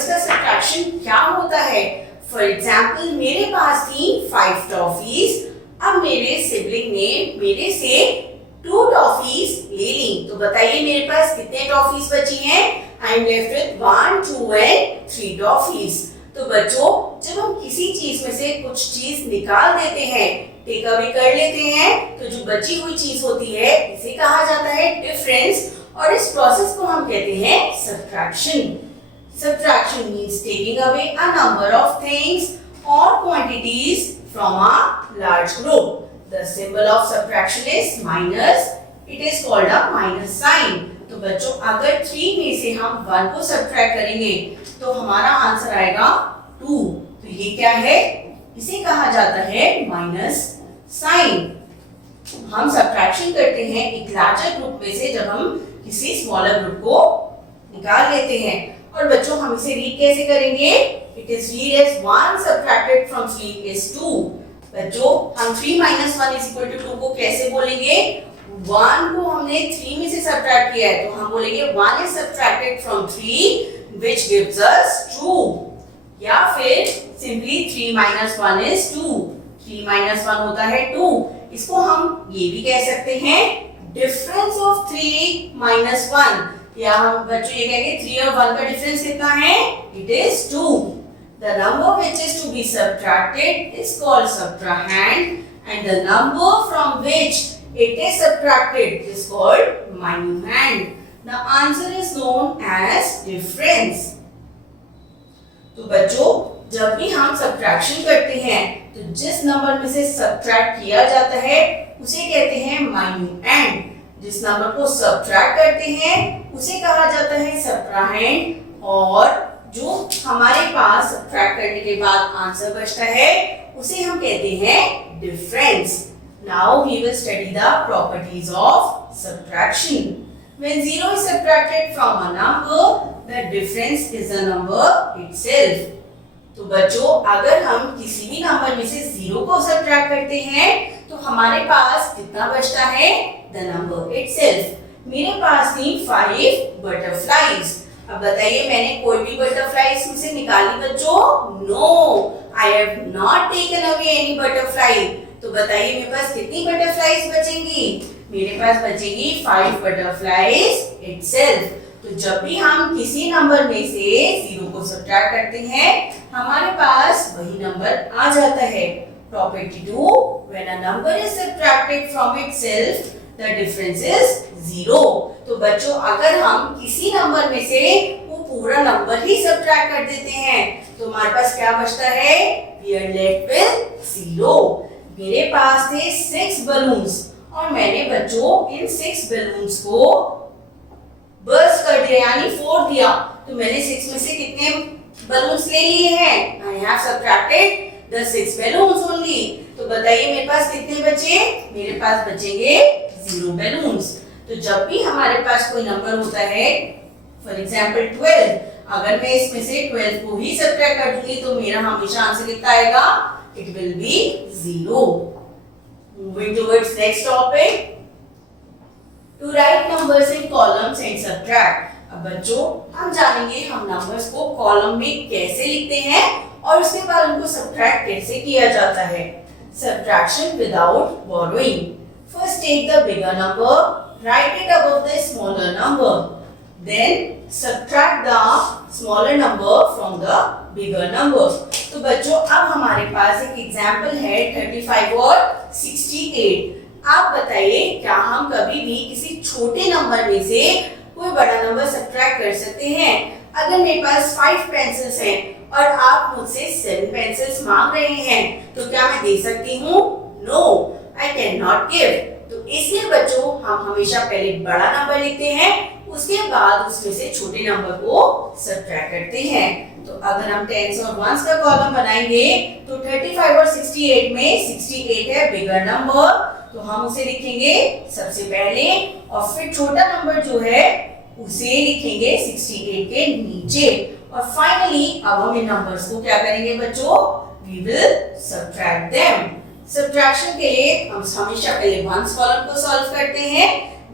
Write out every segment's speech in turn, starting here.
Numbers का subtraction क्या होता है। फॉर एग्जाम्पल मेरे पास थी 5 टॉफीज, अब मेरे सिबलिंग ने मेरे से 2 टॉफीज ले ली, तो बताइए मेरे पास कितने टॉफीज बची हैं। I am left with 1, 2 and 3 toffees. तो बच्चों जब हम किसी चीज में से कुछ चीज निकाल देते हैं, टेक अवे कर लेते हैं, तो जो बची हुई चीज होती है इसे कहा जाता है डिफरेंस, और इस प्रोसेस को हम कहते हैं subtraction. Subtraction means taking away a number of things or quantities from a large group. The symbol of subtraction is minus. It is called a minus sign. तो बच्चों अगर 3 में से हम 1 को सब्ट्रैक्ट करेंगे तो हमारा आंसर आएगा 2। तो ये क्या है, इसे कहा जाता है माइनस साइन। हम सब्ट्रैक्शन करते हैं एक लार्जर ग्रुप में से जब हम किसी स्मॉलर ग्रुप को निकाल लेते हैं। और बच्चों हम इसे रीड कैसे करेंगे, it is read as 1 subtracted from 3 is 2। बच्चों हम 3 minus 1 is equal to 2 को कैसे बोलेंगे, 1 को हमने 3 में से सब्ट्रैक्ट किया है तो हम बोलेंगे 1 is subtracted from 3 which gives us 2, या फिर सिंपली 3 minus 1 is 2, 3 minus 1 होता है 2। इसको हम ये भी कह सकते हैं डिफरेंस ऑफ 3 minus 1, या हम बच्चों ये कहेंगे 3 और 1 का डिफरेंस कितना है, it is 2। The number which is to be subtracted is called subtrahend and the number from which it is subtracted is called minuend. The answer is known as difference. तो बच्चों जब भी हम सब्ट्रैक्शन करते हैं तो जिस नंबर में से सब्ट्रैक्ट किया जाता है उसे कहते हैं minuend। जिस नंबर को सब्ट्रैक्ट करते हैं उसे कहा जाता है सब्ट्राहेंड, और जो हमारे पास सब्ट्रैक्ट करने के बाद आंसर बचता है उसे हम कहते हैं difference. Now we will study the properties of subtraction. When 0 is subtracted from a number, the difference is the number itself. तो बच्चों अगर हम किसी भी नंबर में से 0 को सब्ट्रैक्ट करते हैं तो हमारे पास कितना बचता है, द नंबर इटसेल्फ। मेरे पास थी 5 बटरफ्लाईज। अब बताइए मैंने कोई भी बटरफ्लाई इसमें से निकाली बच्चों, no, I have not taken away any butterfly. तो बताइए मेरे पास कितनी बटरफ्लाईज बचेंगी, मेरे पास बचेगी 5 बटरफ्लाईज इटसेल्फ। तो जब भी हम किसी नंबर में से 0 को सब्ट्रैक्ट करते हैं हमारे पास वही नंबर आ जाता है। Property 2, when a number is subtracted from itself, the difference is 0. तो बच्चों अगर हम किसी नंबर में से वो पूरा नंबर ही सब्ट्रैक्ट कर देते हैं तो हमारे पास क्या बचता है, we are left with 0. मेरे पास थे 6 बलून्स और मैंने बच्चों इन 6 बलून्स को बर्स्ट कर दिया यानी फोड़ दिया, तो मैंने 6 में से कितने बलून्स ले लिए हैं, I have subtracted the 6 balloons only. तो बताइए मेरे पास कितने बचे, मेरे पास बचेंगे 0 balloons। तो जब भी हमारे पास कोई नंबर होता है, फॉर एग्जाम्पल 12, अगर मैं इसमें से 12 को ही सब्ट्रैक्ट कर दूंगी तो मेरा हमेशा आंसर कितना आएगा, it will be 0। Moving towards next topic, to write numbers in columns and subtract. अब बच्चों हम जानेंगे हम नंबर्स को कॉलम में कैसे लिखते हैं और उसके बाद उनको सब्ट्रैक्ट कैसे किया जाता है। Subtraction without borrowing. First take the bigger number, write it above the smaller number, then subtract the smaller number from the bigger number. तो बच्चों अब हमारे पास एक एग्जांपल है 35 और 68। आप बताइए क्या हम कभी भी किसी छोटे नंबर में से कोई बड़ा नंबर सब्ट्रैक्ट कर सकते हैं? अगर मेरे पास 5 पेंसिल्स हैं और आप मुझसे 7 पेंसिल्स मांग रहे हैं तो क्या मैं दे सकती हूँ? No, I can not give. तो इसलिए बच्चों हम हमेशा पहले बड़ा नंबर लिखते हैं, उसके बाद उसमें से छोटे नंबर को सब्ट्रैक्ट करते हैं। तो अगर हम 10s और 1s का कॉलम बनाएंगे तो 35 और 68 में 68 है बिगर नंबर, तो हम उसे लिखेंगे सबसे पहले और फिर छोटा नंबर जो है उसे लिखेंगे 68 के नीचे, और फाइनली अब हम इन नंबर्स को क्या करेंगे बच्चों, we will subtract them. Subtraction के लिए हम हमेशा पहले 1s कॉलम को सॉल्व करते हैं,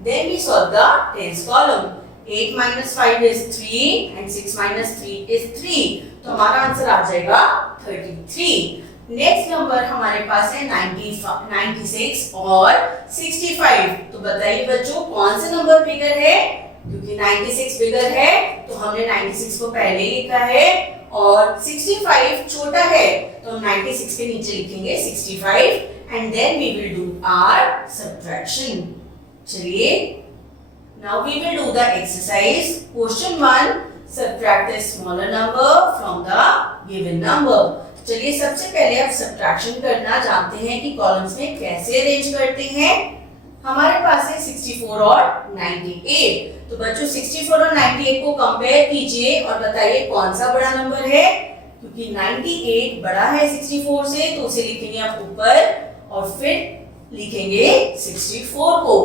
then we solve the 10s column. 8 minus 5 is 3 and 6 minus 3 is 3. तो हमारा आंसर आ जाएगा 33. नेक्स्ट नंबर हमारे पास है 96 और 65. तो बताइए बच्चों कौन सा नंबर बिगर है? क्योंकि 96 बिगर है तो हमने 96 को पहले लिखा है और 65 छोटा है तो हम 96 के नीचे लिखेंगे 65 and then we will do our subtraction. चलिए now we will do the exercise. Question 1, subtract the smaller number from the given number. चलिए सबसे पहले आप सब्ट्रैक्शन करना जानते हैं कि कॉलम्स में कैसे अरेंज करते हैं. हमारे पास है 64 और 98. तो बच्चों 64 और 98 को कंपेयर कीजिए और बताइए कौन सा बड़ा नंबर है. क्योंकि 98 बड़ा है 64 से तो उसे लिखेंगे आप ऊपर और फिर लिखेंगे 64 को.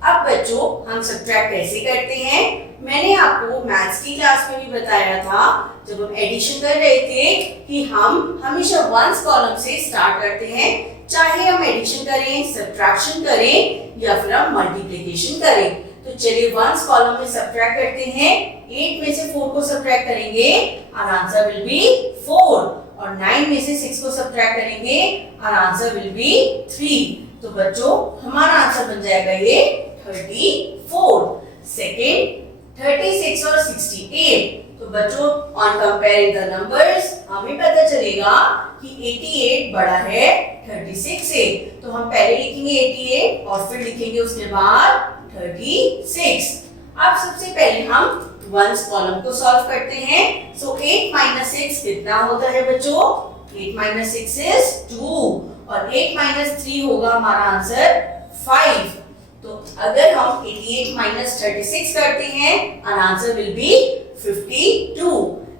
अब बच्चों हम सब्ट्रैक्ट कैसे करते हैं? मैंने आपको मैथ्स की क्लास में भी बताया था जब हम एडिशन कर रहे थे कि हम हमेशा वंस कॉलम से स्टार्ट करते हैं, चाहे हम एडिशन करें, सब्ट्रैक्शन करें या फिर हम मल्टीप्लिकेशन करें. तो चलिए वंस कॉलम में सब्ट्रैक्ट करते हैं. 8 में से 4 को सब्ट्रैक्ट करेंगे और आंसर विल बी 4 और 9 में से 6 को सब्ट्रैक्ट करेंगे और आंसर विल बी 3. तो बच्चों हमारा आंसर बन जाएगा ये 34. सेकेंड 36 और 68. तो बच्चों ऑन कंपेयरिंग द नंबर्स हमें पता चलेगा कि 88 बड़ा है 36 से. तो हम पहले लिखेंगे 88 और फिर लिखेंगे उसके बाद 36. अब सबसे पहले हम वंस कॉलम को सॉल्व करते हैं. सो 8 minus 6 कितना होता है बच्चों? 8 minus 6 is 2 और 8 minus 3 होगा हमारा आंसर 5. तो अगर हम 88 minus 36 करते हैं और आंसर विल बी 52.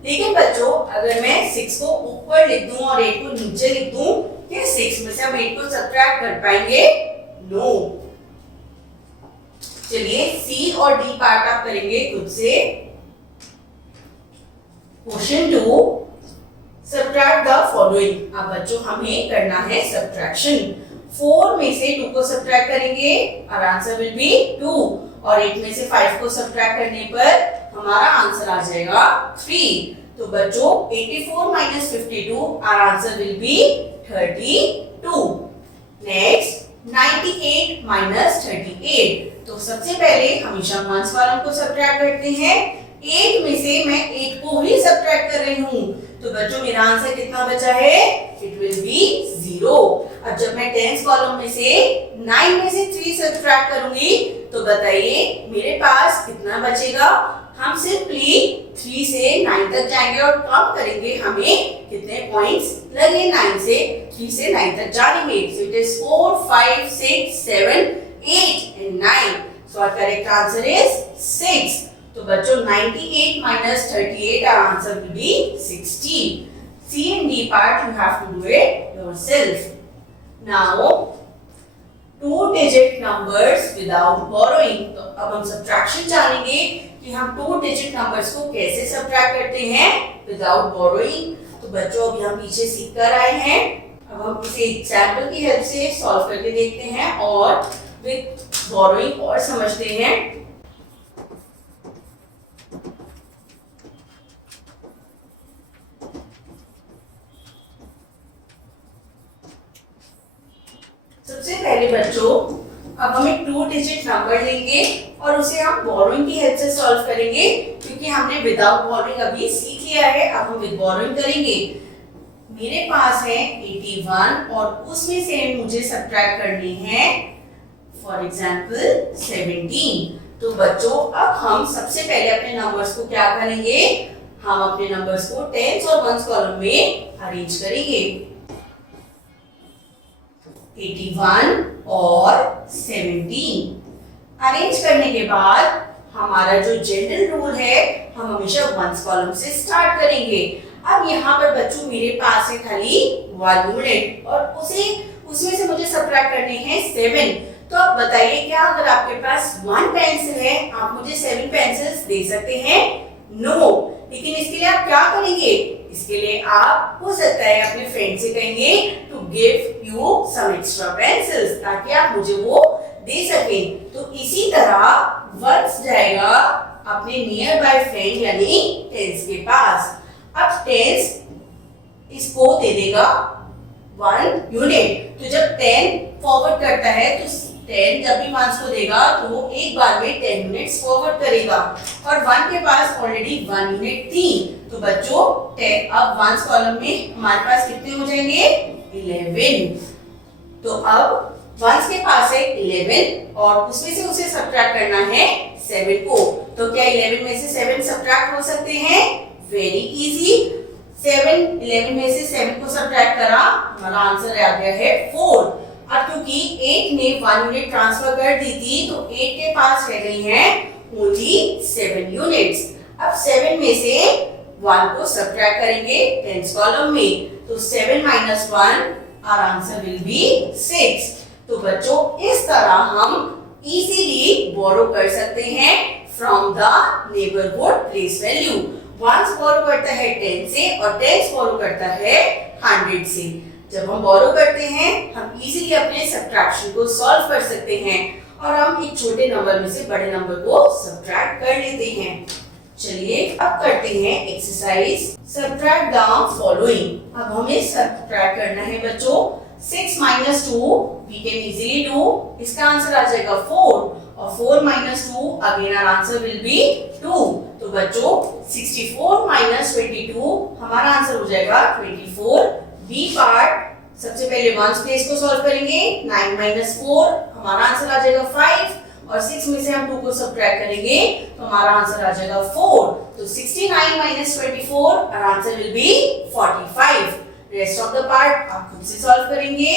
लेकिन बच्चों अगर मैं 6 को ऊपर लिख दूं और 8 को नीचे लिख दूं, क्या 6 में से हम 8 को सब्ट्रैक्ट कर पाएंगे? नो. चलिए सी और डी पार्ट आप करेंगे खुद से. Question 2, subtract the following. अब बच्चों हमें करना है सब्ट्रैक्शन. 4 में से 2 को सब्ट्रैक्ट करेंगे और आंसर विल बी 2 और 8 में से 5 को सब्ट्रैक्ट करने पर हमारा आंसर आ जाएगा 3. तो बच्चों 84 minus 52 our answer will be 32. Next 98 minus 38. तो सबसे पहले हमेशा वंस कॉलम को सब्ट्रैक्ट करते हैं. 8 में से मैं 8 को ही सब्ट्रैक्ट कर रही हूँ तो बच्चों मेरा आंसर कितना बचा है? It will be 0. अब जब मैं टेंस कॉलम में से 9 में से 3 सब्ट्रैक्ट करूंगी तो बताइए मेरे पास कितना बचेगा? हम सिंपली 3 से 9 तक जाएंगे और कम करेंगे हमें कितने पॉइंट्स लगे 9 से 3 से 9 तक जाने में. So it is 4 5 6 7 8 and 9. So our correct answer is 6. तो बच्चों 98 minus 38 our answer will be 60. C and D part you have to do it yourself. Now 2-digit numbers without borrowing. तो अब हम सब्ट्रैक्शन जानेंगे कि हम 2-digit numbers को कैसे सब्ट्रैक्ट करते हैं विदाउट बोरोइंग. तो बच्चों अभी हम पीछे सीख कर आए हैं. अब हम इसे एग्जाम्पल की हेल्प से सॉल्व करके देखते हैं और विद बोरोइंग और समझते हैं. सबसे पहले बच्चों अब हम एक 2-digit नंबर लेंगे और उसे हम बोरोइंग की हेल्प से सॉल्व करेंगे क्योंकि हमने विदाउट बोरोइंग अभी सीख लिया है. अब हम विद बोरोइंग करेंगे. मेरे पास है 81 और उसमें से मुझे सब्ट्रैक्ट करनी है फॉर एग्जांपल 17. तो बच्चों अब हम सबसे पहले अपने नंबर्स को क्या करेंगे? हम अपने नंबर्स को टेंस और वंस कॉलम में अरेंज करेंगे. 81 और 17 अरेंज करने के बाद हमारा जो जनरल रूल है हम हमेशा वंस कॉलम से स्टार्ट करेंगे. अब यहाँ पर बच्चों मेरे पास है खाली 1 यूनिट और उसमें से मुझे सब्ट्रैक्ट करने हैं 7. तो अब बताइए क्या अगर आपके पास 1 पेंसिल है आप मुझे 7 पेंसिल्स दे सकते हैं? नो. लेकिन इसके लिए आप क्या करेंगे? इसके लिए आप हो सकता है अपने फ्रेंड से कहेंगे to give you some extra pencils ताकि आप मुझे वो दे सकें. तो इसी तरह वंस जाएगा अपने नियर बाय फ्रेंड यानी टेंस के पास। अब टेंस इसको दे देगा 1 यूनिट। तो जब 10 फॉरवर्ड करता है तो 10 जब भी वंस को देगा तो वो एक बार में 10 यूनिट्स फॉरवर्ड करेगा और 1 के पास ऑलरेडी 1 यूनिट थी। तो बच्चों 10 अब वंस कॉलम में हमारे पास कितने हो जाएंगे 11। तो अब वंस के पास है 11 और उसमें से उसे सब्ट्रैक्ट करना है 7 को। तो क्या 11 में से 7 सब्ट्रैक्ट हो सकते हैं? Very easy. 11 में से 7 को सब्ट्रैक्ट करा, हमारा आंसर आ गया है 4। अब क्योंकि 8 ने 1 यूनिट ट्रांसफर कर दी थी तो 8 के पास रह गई हैं ओनली 7 यूनिट्स। अब 7 में से 1 को सब्ट्रैक्ट करेंगे टेंस कॉलम में, तो 7 minus 1 our answer will be 6। तो बच्चों इस तरह हम इजीली बोरो कर सकते हैं from the neighbourhood place value. Once borrow करता है 10 से और टेंस बोरो करता है 100 से। जब हम बोरो करते हैं हम इजीली अपने सब्ट्रैक्शन को सॉल्व कर सकते हैं और हम एक छोटे नंबर में से बड़े नंबर को सब्ट्रैक्ट कर लेते हैं। चलिए अब करते हैं एक्सरसाइज सब्ट्रैक्ट द फॉलोइंग। अब हमें सब्ट्रैक्ट करना है बच्चों 6 minus 2 we can easily do। इसका आंसर आ जाएगा 4 और 4 minus 2 again our answer will be 2। तो बच्चों 64 minus 22 हमारा आंसर हो जाएगा 24। बी पार्ट सबसे पहले वंस प्लेस को सॉल्व करेंगे। 9 minus 4 हमारा आंसर आ जाएगा 5 और 6 में से हम 2 को सब्ट्रैक्ट करेंगे तो हमारा आंसर आ जाएगा 4। तो 69 minus 24 our answer will be 45। Rest of the part आप खुद से सॉल्व करेंगे।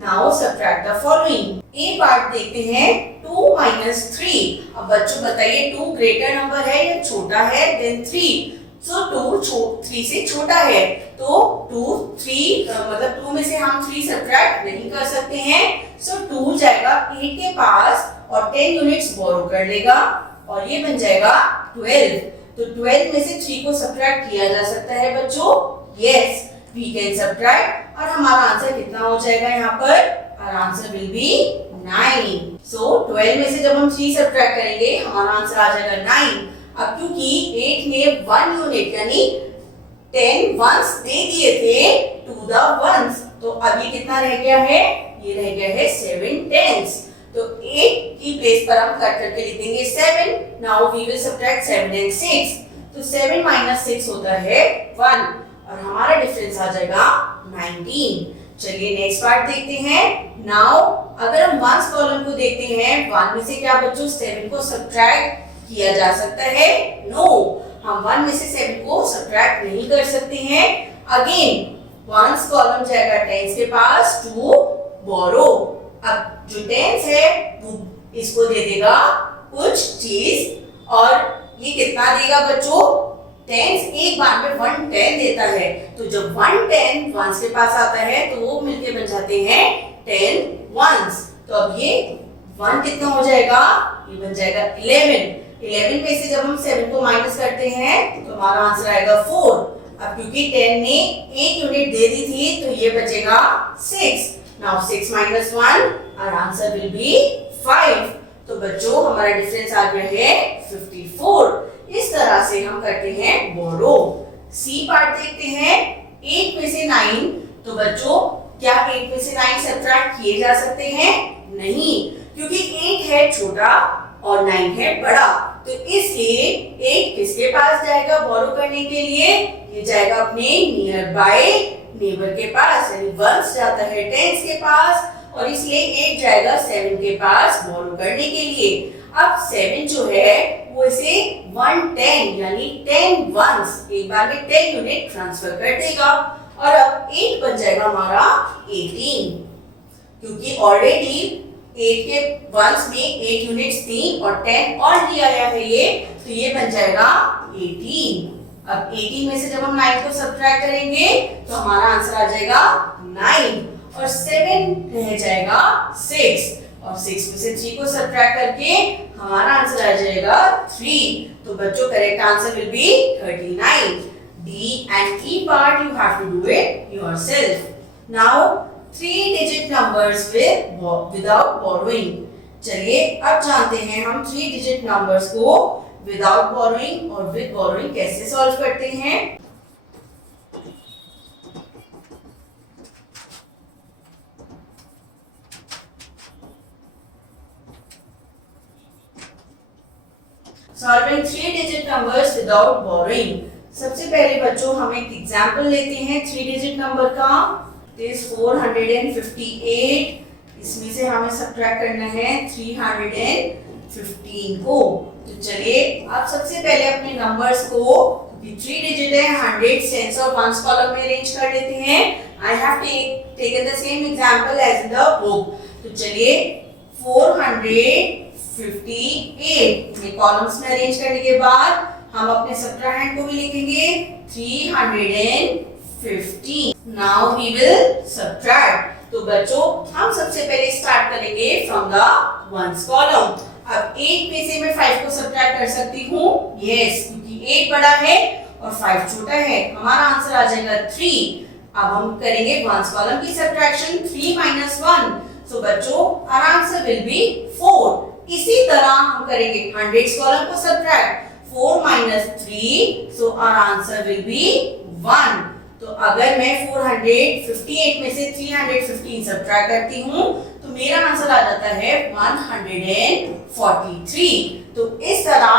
Now subtract the following. A part देखते हैं 2 minus 3। अब बच्चों बताइए 2 ग्रेटर नंबर है या छोटा है देन 3? सो 2 3 से छोटा है तो 2 3 मतलब 2 में से हम 3 सब्ट्रैक्ट नहीं कर सकते हैं। सो 2 जाएगा 8 के पास और 10 यूनिट्स बोरो कर लेगा और ये बन जाएगा 12। तो 12 में से 3 को सब्ट्रैक्ट किया जा सकता है बच्चों। यस we can subtract और हमारा आंसर कितना हो जाएगा यहाँ पर? our answer will be 9। so 12 में से जब हम 3 सब्ट्रैक्ट करेंगे हमारा आंसर आ जाएगा 9। अब क्योंकि 8 ने 1 यूनिट यानी 10 वंस दे दिए थे to the ones, तो अब ये कितना रह गया है? ये रह गया है 7 tens। तो 8 की प्लेस पर हम कट करके लिख देंगे 7। Now we will subtract 7 and 6। तो 7 minus 6 होता है 1 और हमारा डिफरेंस आ जाएगा 19। चलिए नेक्स्ट पार्ट देखते हैं। नाउ अगर हम वंस कॉलम को देखते हैं 1 में से क्या बच्चों 7 को सब्ट्रैक्ट किया जा सकता है? नो, हम 1 में से 7 को सब्ट्रैक्ट नहीं कर सकते हैं। अगेन वंस कॉलम जाएगा टेंस के पास टू बोरो। अब जो टेंस है वो इसको दे देगा कुछ चीज और ये कितना देगा बच्चों? टेंस एक बार में 110 देता है। तो जब 110 वंस के पास आता है तो वो मिलके बन जाते हैं 10 वंस। तो अब ये 1 कितना हो जाएगा? ये बन जाएगा 11। 11 में से जब हम 7 को माइनस करते हैं तो हमारा आंसर आएगा 4। अब क्योंकि 10 ने 1 यूनिट दे दी थी तो ये बचेगा 6। Now 6 minus 1 our answer will be 5। तो बच्चों हमारा डिफरेंस आ गया है 54। इस तरह से हम करते हैं बोरो। सी पार्ट देखते हैं 8 में से 9। तो बच्चों क्या 8 में से 9 सब्ट्रैक्ट किए जा सकते हैं? नहीं, क्योंकि 8 है छोटा और 9 है बड़ा। तो इसलिए 8 किसके पास जाएगा बोरो करने के लिए? ये जाएगा अपने नियर बाय नेबर के पास, यानी वंस जाता है टेंस के पास और इसलिए 8 जाएगा 7 के पास बोरो करने के लिए। अब 7 जो है वो इसे 110 यानी 10 वंस एक बार में 10 यूनिट ट्रांसफर कर देगा और अब 8 बन जाएगा हमारा 18। क्योंकि ऑलरेडी 8 के वंस में 8 यूनिट्स थी और 10 और लिया गया है ये, तो ये बन जाएगा 18। अब 18 में से जब हम 9 को सब्ट्रैक्ट करेंगे तो हमारा आंसर आ जाएगा 9 और 7 रह जाएगा 6 और 6 में से 3 को सब्ट्रैक्ट करके हमारा आंसर आ जाएगा 3। तो बच्चों correct answer will B 39। D and E part you have to do it yourself. Now 3-digit numbers without borrowing. चलिए अब जानते हैं हम 3-digit numbers को विदाउट बोरोइंग और विद बोरोइंग कैसे सॉल्व करते हैं। Solving 3 digit numbers without borrowing. सबसे पहले बच्चों हम एक एग्जांपल लेते हैं 3 डिजिट नंबर का। इज 458। इसमें से हमें सब्ट्रैक्ट करना है 315 को। तो चलिए अब सबसे पहले अपने नंबर्स को 3 डिजिट है 100 टेंस और वंस कॉलम में अरेंज कर लेते हैं। I have taken the same example as in the book. तो चलिए 458 कॉलम्स में अरेंज करने के बाद हम अपने सब्ट्रैक्ट को भी लिखेंगे 315। Now we will subtract. तो बच्चों हम सबसे पहले स्टार्ट करेंगे फ्रॉम द वंस कॉलम। अब 8 में से मैं 5 को सब्ट्रैक्ट कर सकती हूँ, यस, क्योंकि 8 बड़ा है और 5 छोटा है। हमारा आंसर आ जाएगा 3। अब हम करेंगे वंस कॉलम की सब्ट्रैक्शन 3 - 1। सो बच्चों आवर आंसर विल बी 4। इसी तरह हम करेंगे 100 कॉलम को subtract 4 - 3, so our answer will be 1। तो अगर मैं 458 में से 315 सब्ट्रैक्ट करती हूँ तो मेरा आंसर आ जाता है 143। तो इस तरह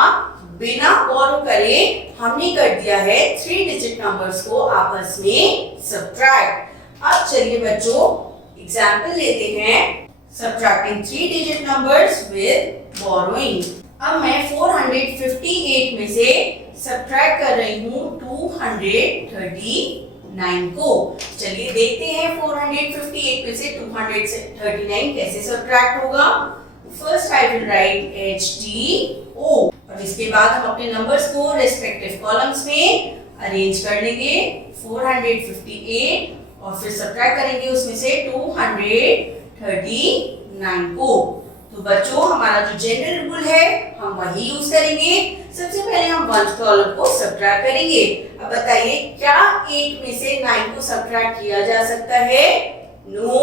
बिना बोरो करे हमने कर दिया है 3 डिजिट नंबर्स को आपस में सब्ट्रैक्ट। अब चलिए बच्चों एग्जाम्पल लेते हैं subtracting 3 digit numbers with borrowing. अब मैं 458 में से सब्ट्रैक्ट कर रही हूँ 239 को। चलिए देखते हैं 458 में से 239 कैसे सब्ट्रैक्ट होगा। First I will write HTO और इसके बाद हम अपने नंबर्स को रेस्पेक्टिव कॉलम्स में अरेंज कर लेंगे 458 और फिर सब्ट्रैक्ट करेंगे उसमें से 239 को। तो बच्चों हमारा जो जनरल रूल है हम वही यूज करेंगे। सबसे पहले हम वंस कॉलम को सब्ट्रैक्ट करेंगे। अब बताइए क्या 8 में से 9 को सब्ट्रैक्ट किया जा सकता है? No,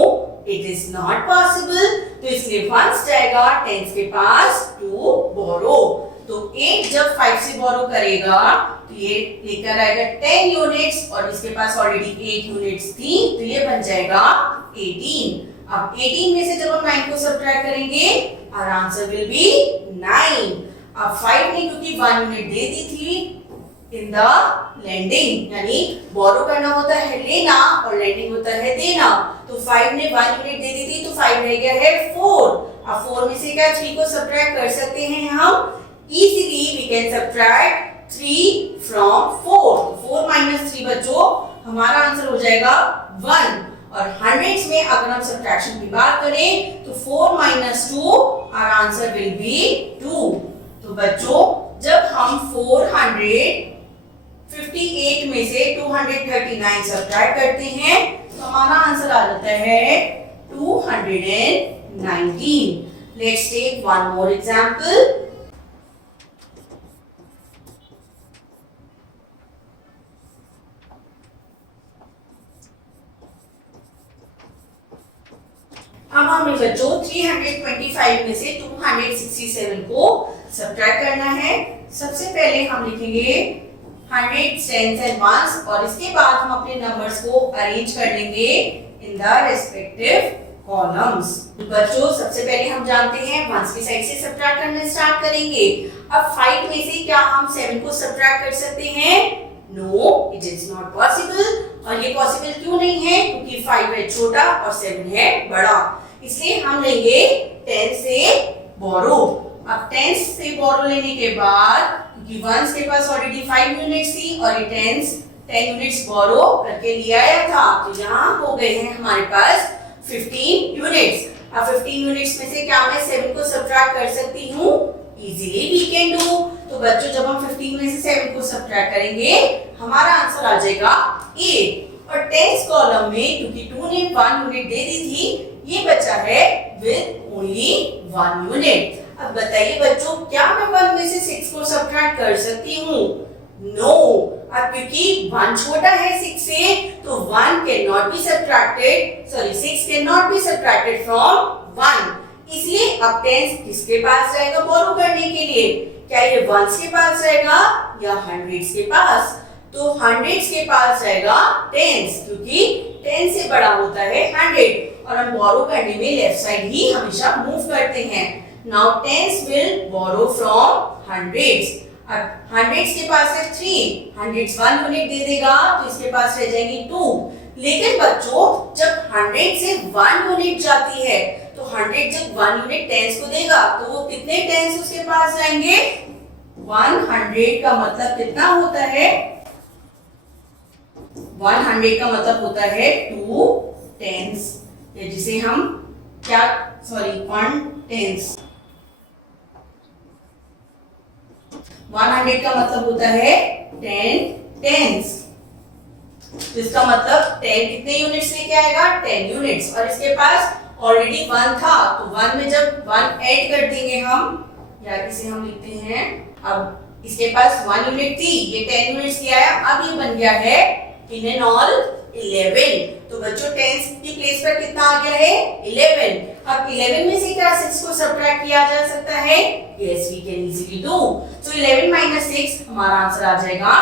it is not possible. तो इसलिए वंस जाएगा टेंस के पास टू बोरो। तो 8 जब 5 से बोरो करेगा तो ये लेकर आएगा 10 यूनिट्स और इसके पास ऑलरेडी 8 यूनिट्स थी, तो ये बन जाएगा 18। अब 18 में से जब हम 9 को सब्ट्रैक्ट करेंगे आवर आंसर विल बी 9। अब 5 ने क्योंकि 1 यूनिट दे दी थी इन द लेंडिंग, यानी बोरो करना होता है लेना और लेंडिंग होता है देना। तो 5 ने 1 यूनिट दे दी थी तो 5 रह गया है 4। अब 4 में से क्या 3 को सब्ट्रैक्ट कर सकते हैं हम? Easily we can subtract 3 from 4। 4 - 3 बच्चों हमारा आंसर हो जाएगा 1। और हंड्रेड्स में अगर हम सब्ट्रैक्शन की बात करें तो 4 - 2 आवर आंसर विल बी 2। तो बच्चों जब हम 458 में से 239 सब्ट्रैक्ट करते हैं तो हमारा आंसर आ जाता है 219। Let's take one more example. अब हमें बच्चों 325 में से 267 को सब्ट्रैक्ट करना है। सबसे पहले हम लिखेंगे 100 टेंस एंड वंस और इसके बाद हम अपने नंबर्स को अरेंज कर लेंगे इन द रेस्पेक्टिव कॉलम्स। बच्चों सबसे पहले हम जानते हैं वंस की साइड से सब्ट्रैक्ट करना स्टार्ट करेंगे। अब 5 में से क्या हम 7 को सब्ट्रैक्ट कर सकते हैं? No, it is not possible. और ये पॉसिबल क्यों नहीं है? क्योंकि 5 है छोटा और 7 है बड़ा। इसलिए हम लेंगे 10 से बोरो। अब 10 से बोरो लेने के बाद क्योंकि वंस के पास ऑलरेडी 5 यूनिट्स थी और ये 10 यूनिट्स बोरो करके ले आया था, तो यहाँ हो गए हैं हमारे पास 15 यूनिट्स। अब 15 यूनिट्स में से क्या मैं 7 को सब्ट्रैक्ट कर सकती हूँ? Easily we can do. तो बच्चों जब हम 15 में से 7 को सब्ट्रैक्ट करेंगे हमारा आंसर आ जाएगा 8। और 10th कॉलम में क्योंकि 2 ने 1 यूनिट दे दी थी ये बचा है विद ओनली 1 यूनिट। अब बताइए बच्चों क्या मैं 1 में से 6 को सब्ट्रैक्ट कर सकती हूँ? नो। अब क्योंकि 1 छोटा है 6 से तो 1 can not be subtracted, sorry 6 can not be subtracted from 1। इसलिए अब 10 किसके पास जाएगा बोरो करने के लिए? क्या ये वंस के पास रहेगा या हंड्रेड्स के पास? तो हंड्रेड्स के पास रहेगा टेंस, क्योंकि 10 से बड़ा होता है 100 और हम बोरो करने में लेफ्ट साइड ही हमेशा मूव करते हैं। Now tens will borrow from hundreds. अब हंड्रेड्स के पास है 3, हंड्रेड्स 1 यूनिट दे देगा तो इसके पास रह जाएगी 2। लेकिन बच्चों जब 100 से 1 यूनिट जाती है तो 100 जब 1 यूनिट टेंस को देगा तो वो कितने टेंस उसके पास जाएंगे? 100 का मतलब कितना होता है? 100 का मतलब होता है 2 टेंस, जिसे हम क्या 1 टेंस। 100 का मतलब होता है 10 टेंस। तो इसका मतलब 10 कितने यूनिट्स लेके आएगा? 10 यूनिट्स। और इसके पास ऑलरेडी 1 था तो 1 में जब 1 ऐड कर देंगे हम, या इसे हम लिखते हैं, अब इसके पास 1 यूनिट थी, ये 10 यूनिट्स किया है, अब ये बन गया है इन एंड ऑल 11। तो बच्चों टेंस की प्लेस पर कितना आ गया है? 11। अब 11 में से क्या 6 को सब्ट्रैक्ट किया जा सकता है? Yes, we can easily do. तो 11 माइनस 6 हमारा आंसर आ जाएगा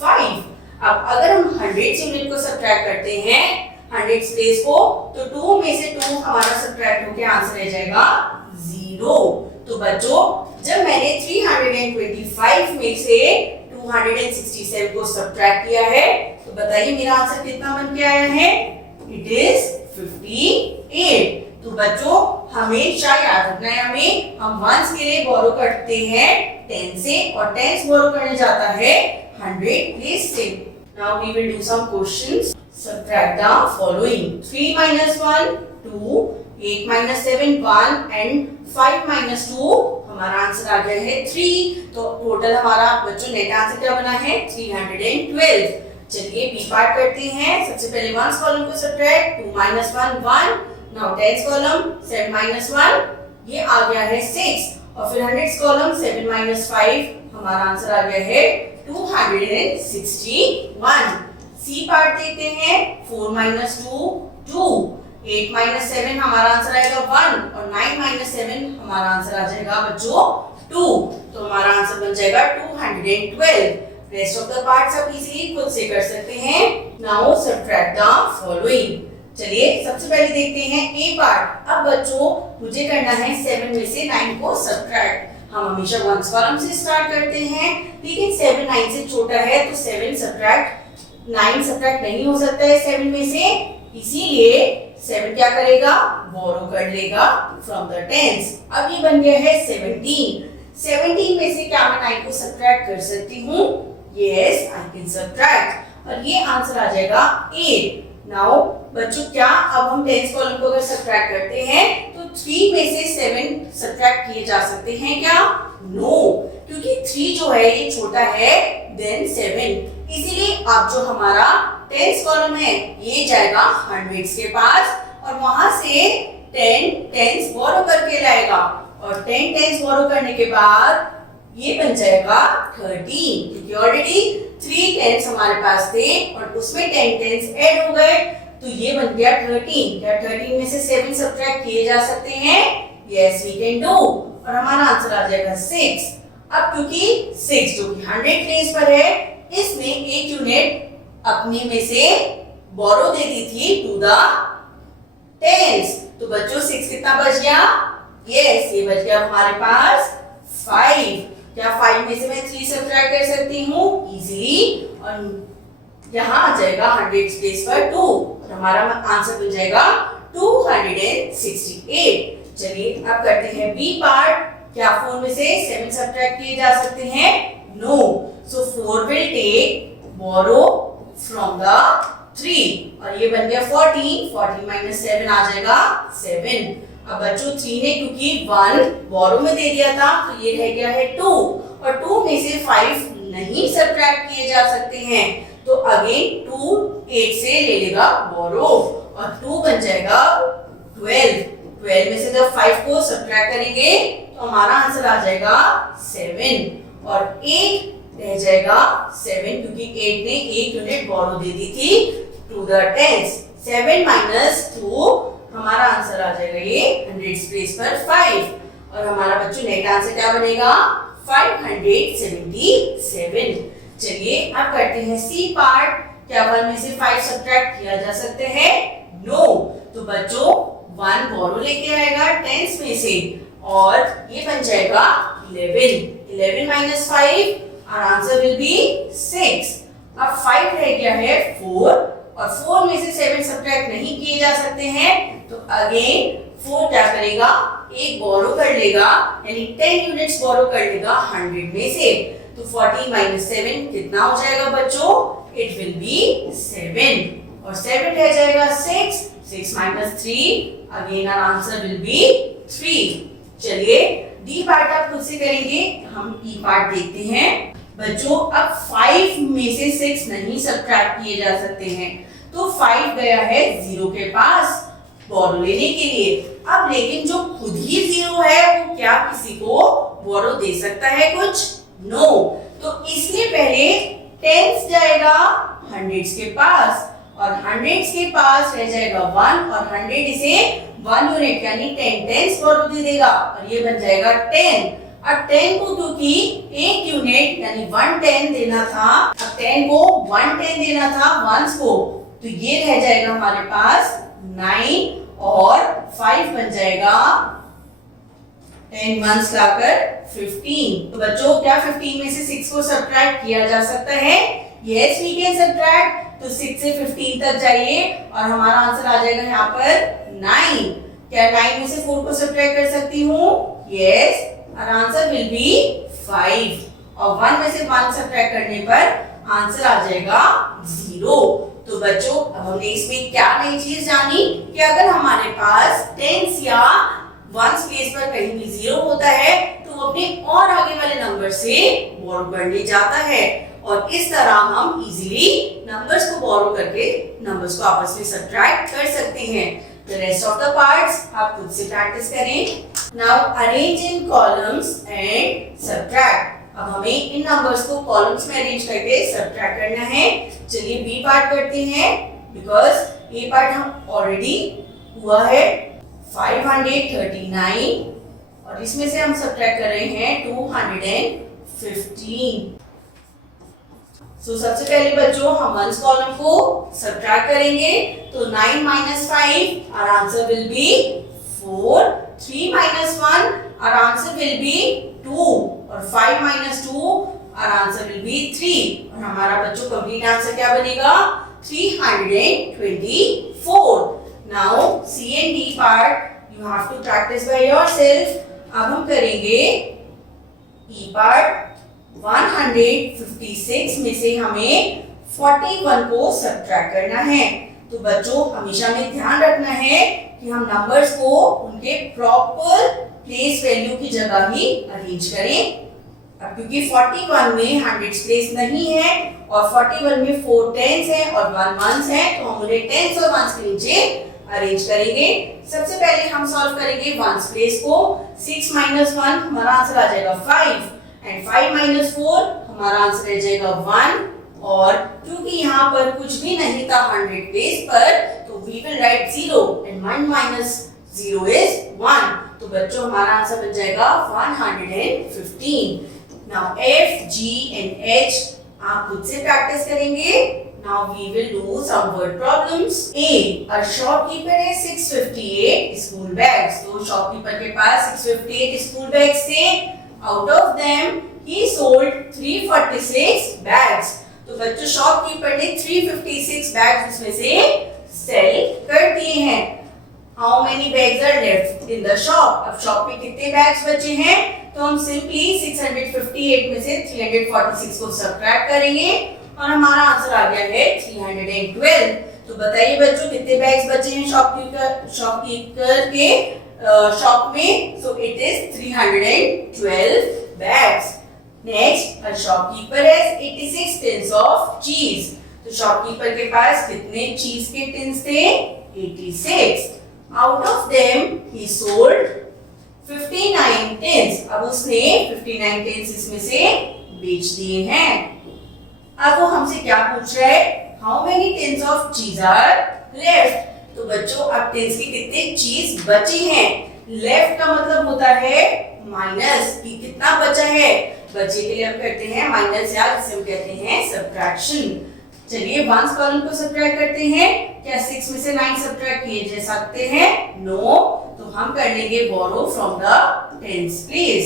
5। अब अगर हम 100 यूनिट को सब्ट्रैक्ट करते हैं 100 प्लेस को, तो 2 में से 2 हमारा सब्ट्रैक्ट होकर आंसर रह जाएगा 0। तो बच्चों जब मैंने 325 में से 267 को सब्ट्रैक्ट किया है तो बताइए मेरा आंसर कितना बन के आया है? It is 58। तो बच्चों हमेशा याद रखना है हमें, हम वंस के लिए बोरो करते हैं 10 से और टेंस बोरो करने जाता है 100 प्लेस से। Now we will do some questions. Subtract the following: 3 minus 1 2, 8 minus 7 1 and 5 minus 2 हमारा आंसर आ गया है 3। तो टोटल हमारा बच्चों नेट आंसर क्या बना है? 312। चलिए बी पार्ट करते हैं। सबसे पहले वंस कॉलम को subtract, 2 minus 1 1, now tens column 7 minus 1 ये आ गया है 6 और फिर हंड्रेड्स कॉलम 7 minus 5 हमारा आंसर आ गया है 261। सी पार्ट देखते हैं। 4 minus 2 2, 8 minus 7 हमारा आंसर आएगा 1 और 9 minus 7 हमारा आंसर आ जाएगा बच्चों 2। तो हमारा आंसर बन जाएगा 212। रेस्ट ऑफ द पार्ट्स आप इजीली खुद से कर सकते हैं। Now subtract the following. चलिए सबसे पहले देखते हैं ए पार्ट। अब बच्चों मुझे करना है 7 में से 9 को सब्ट्रैक्ट। हम हमेशा वंस कॉलम से स्टार्ट करते हैं, लेकिन 7 9 से छोटा है तो 7 सब्ट्रैक्ट 9 सब्ट्रैक्ट नहीं हो सकता है 7 में से, इसीलिए 7 क्या करेगा? बोरो कर लेगा फ्रॉम द टेंस। अब ये बन गया है 17। 17 में से क्या मैं 9 को सब्ट्रैक्ट कर सकती हूँ? यस, आई कैन सब्ट्रैक्ट और ये आंसर आ जाएगा 8। नाउ बच्चों क्या अब हम टेंस कॉलम को अगर सब्ट्रैक्ट करते हैं तो 3 में से 7 सब्ट्रैक्ट किए जा सकते हैं क्या? नो, क्योंकि 3 जो है ये छोटा है देन 7, इसीलिए अब जो हमारा टेंस कॉलम है ये जाएगा हंड्रेड्स के पास और वहां से 10 टेंस बोरो करके लाएगा और 10 टेंस बोरो करने के बाद ये बन जाएगा 13, क्योंकि ऑलरेडी 3 टेंस हमारे पास थे और उसमें 10 टेंस ऐड हो गए तो ये बन गया 13। क्या 13 में से 7 सब्ट्रैक्ट किए जा सकते हैं? यस, वी कैन डू और हमारा आंसर आ जाएगा 6। अब क्योंकि 6 जो कि 100 प्लेस पर है, इसने एक यूनिट अपने में से बोरो दे दी थी टू द टेंस। तो बच्चों 6 कितना बच गया? यस, ये बच गया हमारे पास 5। क्या 5 में से मैं 3 सब्ट्रैक्ट कर सकती हूँ? इजीली, और यहाँ आ जाएगा 100 प्लेस पर 2 और हमारा आंसर बन जाएगा 268। चलिए अब करते हैं बी पार्ट। क्या 4 में से 7 सब्ट्रैक्ट किए जा सकते हैं? No, so 4 will take borrow from the 3 और ये बन गया 14। 14 minus 7 आ जाएगा 7। अब बच्चों 3 ने क्योंकि 1 बोरो में दे दिया था तो ये रह गया है 2 और 2 में से 5 नहीं सब्ट्रैक्ट किए जा सकते हैं तो अगेन 2 8 से ले लेगा बोरो और 2 बन जाएगा 12। 12 में से जब 5 को सब्ट्रैक्ट करेंगे तो हमारा आंसर आ जाएगा 7 और 8 रह जाएगा 7, क्योंकि 8 ने एक यूनिट बोरो दे दी थी टू द टेंस। 7 minus 2 हमारा आंसर आ जाएगा ये 100 प्लेस पर 5 और हमारा बच्चों नेट आंसर क्या बनेगा? 577। चलिए अब करते हैं सी पार्ट। क्या 1 में से 5 सब्ट्रैक्ट किया जा सकता है? नो। तो बच्चों 1 बोरो लेके आएगा टेंस में से और ये बन जाएगा 11। 11 minus 5, our answer will be 6। अब 5 रह गया है 4 और 4 में से 7 सब्ट्रैक्ट नहीं किए जा सकते हैं, तो अगेन 4 क्या करेगा? एक बोरो कर लेगा, यानी 10 यूनिट्स बोरो कर लेगा 100 में से। तो 40 minus 7 कितना हो जाएगा बच्चों? It will be 7 और 7 रह जाएगा 6। 6 minus 3, again our answer will be 3। चलिए डी पार्ट आप खुद से करेंगे, हम ई पार्ट देखते हैं। बच्चों अब 5 में से 6 नहीं सब्ट्रैक्ट किए जा सकते हैं, तो 5 गया है 0 के पास बोरो लेने के लिए। अब लेकिन जो खुद ही 0 है वो क्या किसी को बोरो दे सकता है कुछ? नो। तो इसलिए पहले टेंस जाएगा हंड्रेड्स के पास और हंड्रेड्स के पास रह जाएगा 1 और 100 इसे 1 यूनिट यानी 10 टेंस बोरो दे देगा और ये बन जाएगा 10। अब 10 को क्योंकि 1 यूनिट यानी 110 देना था, अब 10 को 110 देना था वंस को, तो ये रह जाएगा हमारे पास 9 और 5 बन जाएगा 10 वंस लाकर 15। तो बच्चों क्या 15 में से 6 को सब्ट्रैक्ट किया जा सकता है? Yes we can subtract. तो 6 से 15 तक जाइए और हमारा आंसर आ जाएगा यहाँ पर 9। क्या 9 में से 4 को सब्ट्रैक्ट कर सकती हूँ? यस, और आंसर विल बी 5 और 1 में से 1 सब्ट्रैक्ट करने पर आंसर आ जाएगा 0। तो बच्चों अब हमने इसमें क्या नई चीज जानी कि अगर हमारे पास टेंस या वंस प्लेस पर कहीं भी 0 होता है तो वो अपने और आगे वाले नंबर से बोरो करने जाता है और इस तरह हम इजीली नंबर्स को बोरो करके नंबर्स को आपस में सब्ट्रैक्ट कर सकते हैं। The rest of the parts आप खुद से प्रैक्टिस करें। Now arrange in columns and subtract। अब हमें इन नंबर्स को कॉलम्स में अरेंज करके सब्ट्रैक्ट करना है। चलिए बी पार्ट करते हैं बिकॉज ए पार्ट हम ऑलरेडी हुआ है 539 और इसमें से हम सब्ट्रैक्ट कर रहे हैं 215। सबसे पहले बच्चों हम वंस कॉलम को सब्ट्रैक्ट करेंगे तो 9 minus 5 our answer will be 4। 3 minus 1 our answer will be 2 और 5 minus 2 our answer will be 3 और हमारा बच्चों कंप्लीट आंसर क्या बनेगा? 324। Now C and D part you have to practice by yourself। अब हम करेंगे E part। 156 में से हमें 41 को सब्ट्रैक्ट करना है। तो बच्चों हमेशा में ध्यान रखना है कि हम नंबर्स को उनके प्रॉपर प्लेस वैल्यू की जगह ही अरेंज करें। अब क्योंकि 41 में 100 प्लेस नहीं है और 41 में 4 टेंस है और 1 वंस है, तो हम उन्हें टेंस और वंस के नीचे अरेंज करेंगे। सबसे पहले हम सॉल्व करेंगे वंस प्लेस को। 6 minus 1 हमारा आंसर आ जाएगा 5 एंड 5 minus 4 हमारा आंसर रह जाएगा 1 और क्योंकि यहाँ पर कुछ भी नहीं था 100 प्लेस पर, तो we will write 0 and 1 minus 0 is 1। तो बच्चों हमारा आंसर बन जाएगा 115। Now F, G and H आप खुद से प्रैक्टिस करेंगे। Now we will do some word problems। A, a shopkeeper has 658 school bags। तो शॉपकीपर के पास 658 स्कूल बैग्स थे। Out of them he sold 346 bags। तो बच्चों शॉपकीपर ने 356 बैग्स उसमें से सेल कर दिए हैं। How many bags are left in the shop? अब शॉप में कितने बैग्स बचे हैं? तो हम सिंपली 658 में से 346 को सब्ट्रैक्ट करेंगे और हमारा आंसर आ गया है 312। तो बताइए बच्चों कितने बैग्स बचे हैं शॉपकीपर के शॉप में? So it is 312 bags। Next, a shopkeeper has 86 tins of cheese। तो शॉपकीपर के पास कितने चीज के टिन्स थे? 86। Out of them he sold 59 tins। अब उसने 59 tins इसमें से बेच दिए हैं। अब वो हमसे क्या पूछ रहा है? How many tins of cheese are left? तो बच्चों अब टिन्स के कितने चीज बचे हैं, लेफ्ट का मतलब होता है माइनस, कि कितना बचा है, बचे के लिए हम करते हैं माइनस, या जिसे हम कहते हैं सब्ट्रैक्शन। चलिए वंस कॉलम को सब्ट्रैक्ट करते हैं। क्या 6 में से 9 सब्ट्रैक्ट किए जा सकते हैं? नो। तो हम कर लेंगे borrow from the tens place.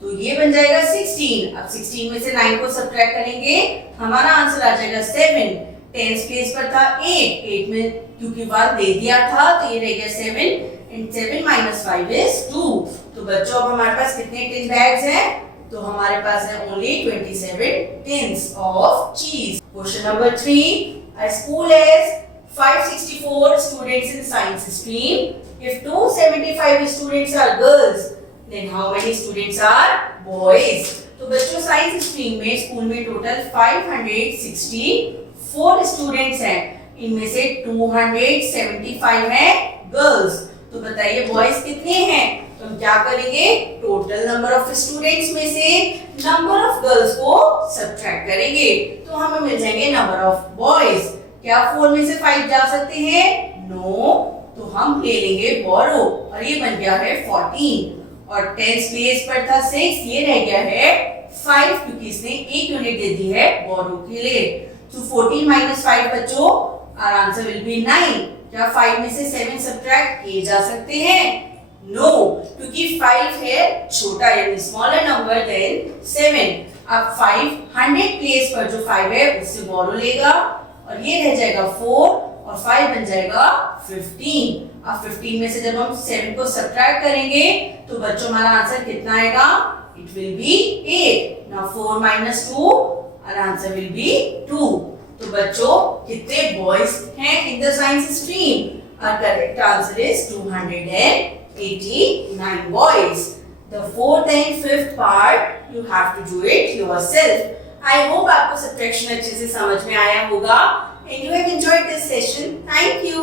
तो ये बन जाएगा 16। अब 16 में से 9 को सब्ट्रैक्ट करेंगे, हमारा आंसर आ जाएगा 7। टेंस प्लेस पर था 8 में क्योंकि 1 दे दिया था तो ये रह गया 7 and 7 minus 5 is 2। तो बच्चों अब हमारे पास कितने टिन बैग्स हैं? तो हमारे पास है only 27 tins of cheese। Question number 3, a school has 564 students in science stream. If 275 students are girls, then how many students are boys? तो बच्चों साइंस स्ट्रीम में स्कूल में टोटल 564 स्टूडेंट्स हैं, इनमें से 275 हैं गर्ल्स। तो बताइए बॉयज कितने हैं? तो हम क्या करेंगे, टोटल नंबर ऑफ स्टूडेंट्स में से नंबर ऑफ गर्ल्स को सब्ट्रैक्ट करेंगे तो हमें मिल जाएंगे नंबर ऑफ बॉयज। क्या 4 में से 5 जा सकते हैं? नो। तो हम ले लेंगे बोरो और ये बन गया है 14। और टेंस प्लेस पर था 6, ये रह गया है 5 क्योंकि इसने 1 यूनिट दे दी है बोरो के लिए। तो 14 minus 5 बच्चों, our answer will be 9। क्या 5 में से 7 सब्ट्रैक्ट किए जा सकते हैं? नो, क्योंकि 5 है छोटा यानी स्मॉलर नंबर देन 7। अब 5 100 प्लेस पर जो 5 है उससे बोरो लेगा और ये रह जाएगा 4 और 5 बन जाएगा 15। अब 15 में से जब हम 7 को सब्ट्रैक्ट करेंगे तो बच्चों हमारा आंसर कितना आएगा? It will B 8। Now 4 minus 2, our answer will be 2। तो बच्चों कितने बॉयज हैं in the science stream? Our correct answer is 289 boys। The 4th and 5th part you have to do it yourself। I hope आपको subtraction अच्छे से समझ में आया होगा and you have enjoyed this session। Thank you।